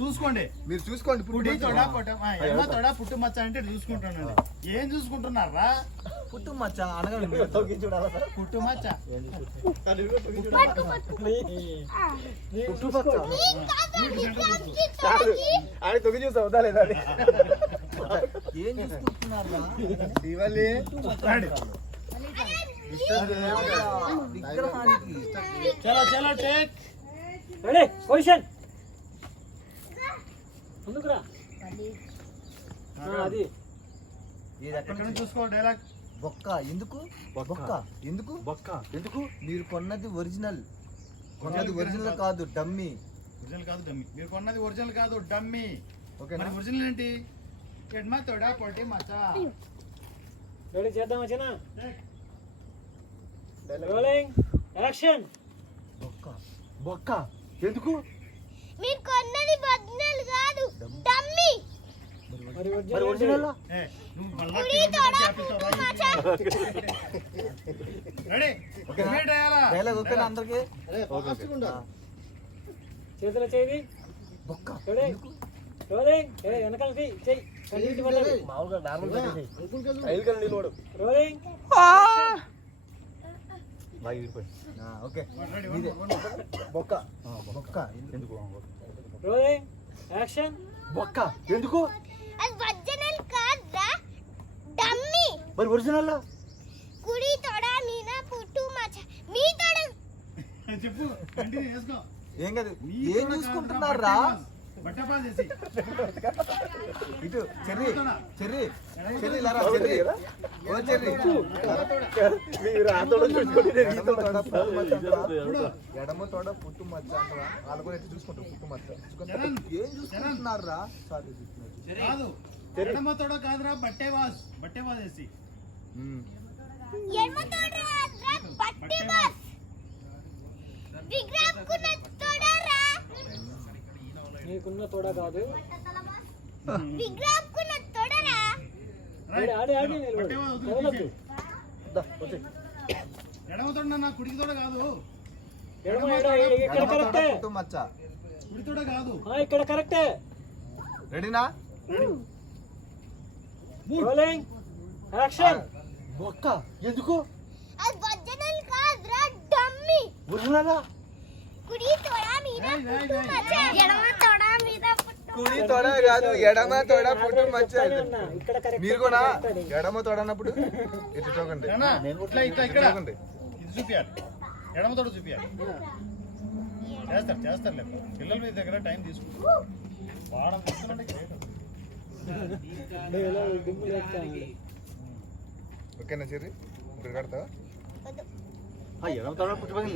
చూసుకోండి, మీరు చూసుకోండి. పుట్టి తొడ ఎడమ తొడ పుట్టు మచ్చ అంటే చూసుకుంటానండి. ఏం చూసుకుంటున్నారా? పుట్టు మచ్చ అనగా పుట్టు మచ్చ ఆయన తొగి చూసా వద్దా లేదా ఏం చూసుకుంటున్నారా? విగ్రహానికి చలో చలో టేక్ రెడీ పొజిషన్ ముందుకురా. అది ఇది ఎక్కడ ఎక్కడ చూసుకో డైలాగ్. బొక్క ఎందుకు? బొక్క ఎందుకు? బొక్క ఎందుకు? మీరు కొన్నది ఒరిజినల్ కాదు, డమ్మీ. ఒరిజినల్ కాదు డమ్మీ. మీరు కొన్నది ఒరిజినల్ కాదు డమ్మీ. ఓకేనా? మరి ఒరిజినల్ ఏంటి? ఎడమ తొడ పొట్టి మచ్చ. రెడీ చేద్దామా చిన్న? Rolling action. బొక్క బొక్క ఎందుకు? మీరు కొన్నది ఒరిజినల్ కాదు డమ్మీ. మరి మరి ఒరిజినల్ ఏ నువ్వు మళ్ళా పుట్టి తొడ పుట్టు మచ్చ. Ready repeat అయ్యాలా? డైలాగ్ ఓకేనా అందరికి? చేతుల చేయి. బొక్క రెడీ రోలింగ్. వెనకాల చెయ్యి కంటిన్యూ పడాలి. మామూలుగా నార్మల్ స్టైల్ గా నిలబడు. రోలింగ్ బాగా ఇరిపోయి. ఓకే. రెడీ ఇదే. బొక్క బొక్క ఎందుకు? Rolling action. బొక్క ఎందుకు? అది ఒరిజినల్ కాదురా డమ్మీ. మరి ఒరిజినల్ కుడి తొడ మీద పుట్టు మచ్చ. మీ తొడ చెప్పు కంటిన్యూ చేసుకో. ఏం కాదు. ఏం చూసుకుంటున్నారా? బట్టపాలు చేసి ఇటు చెర్రీ చెర్రీ చెర్రీ లారా చెర్రీ. ఓ చెర్రీ మీరు ఆటోలో చూసుకుంటే ఎడమ తోడ పుట్టు మచ్చ అంటారా? వాళ్ళు కూడా ఎట్లా చూసుకుంటారు పుట్టు మచ్చ. ఏం చూసుకుంటున్నారా? సారీ కాదు ఎడమ తొడ కాదురా బట్టే వాష్ చేసి ఎడమ తొడ రా బట్టి బాస్. విగ్రహం కున్న తొడరా. నీకున్న తోడ కాదు. విగ్రహం కున్న తొడరా. ఆడి నిలబడు. కదలొద్దు. ఎడమ తొడ నా కుడికి తొడ కాదు. ఎడమ ఇక్కడ కరెక్టే. పుట్టు మచ్చ. కుడి తొడ కాదు. ఇక్కడ కరెక్టే. రెడీనా? Rolling action. బొక్క ఎందుకు? అది ఒరిజినల్ కాదురా డమ్మీ. ఒరిజినల్ కుడి తొడ మీద పుట్టు మచ్చ. ఎడమ తొడ మీద పుట్టు. కుడి తోడ కాదు, ఎడమ తోడ పుట్టు మచ్చ. ఇక్కడ కరెక్ట్. మీరు కూడా ఎడమ తోడ అన్నప్పుడు ఇటు చూడండి. ఏనా? ఇట్లా ఇక్కడ చూడండి. ఇది చూపియాలి. ఎడమ తోడ చూపియాలి. చేస్తారు పిల్లల మీద దగ్గర టైం తీసుకుంటారు. వాడం వస్తుందంటే గ్రేట్. ఓకేనా చెర్రీ? ఇప్పుడు కడతావా? వద్దు. ఎడమ తోడ పుట్టుపక్కన